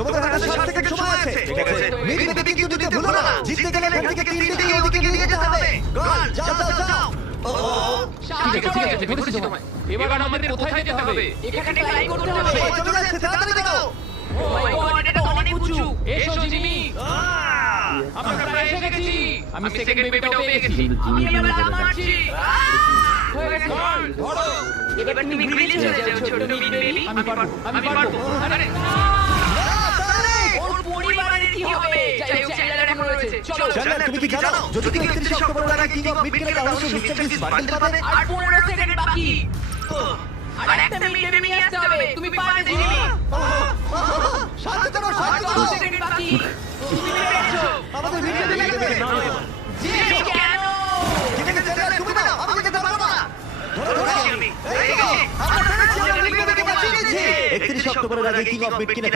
তোমাদের হাতে 60 সেকেন্ড সময় আছে। ঠিক আছে। মিনিটে কিন্তু দিতে ভুলো না। জিততে গেলে এখান থেকে 3 দিকে ওদিকে নিয়ে যেতে হবে। গোল, যাও যাও যাও। ঠিক আছে ধরেছি তোমায়। এবার আমাদের কোথায় যেতে হবে? এখানে ক্লাইম করতে হবে। সময় চলে যাচ্ছে, তাড়াতাড়ি যাও। ও মাই গড, এটা তো অনেক উঁচু। এসো জিমি, আমরা প্রায় এসে গেছি। আমি সেকেন্ড বেবিটাও পেয়ে গেছি। আমি এবার মারছি। হয়ে গেছে। ধরো, এবার তুমি গ্রিলে চলে যাও ছোট মিনি বেবি। আমি পারবো। আরে ওর পরিবারের কি হবে? যাই হোক, চ্যানেল এখন রয়েছে। চলো। জান্নাত, তুমি কি জানো যদি তুমি 31 অক্টোবর আগে কিং অফ মিড কেনে তাহলে মিস্টার বিস্ট বান্ডেল পাবে। আর 15 সেকেন্ড বাকি। আর একটা মিনিট বেবি নিয়ে আসতে হবে। তুমি পারবে জিমি। শান্ত করো, শান্ত 10 করো। সেকেন্ড বাকি। তুমি পেরেছো। আমাদের মিড কেনে লাগবে। জিমি কেন? ঠিক আছে জান্নাত, তুমি দাও, আমি যেতে পারবো না। ধরো ধরো। আমি আমরা পেরেছি, আমরা মিড কেনে বাঁচিয়ে নিয়েছি। 31 অক্টোবরের আগে কিং অফ মিড কেনে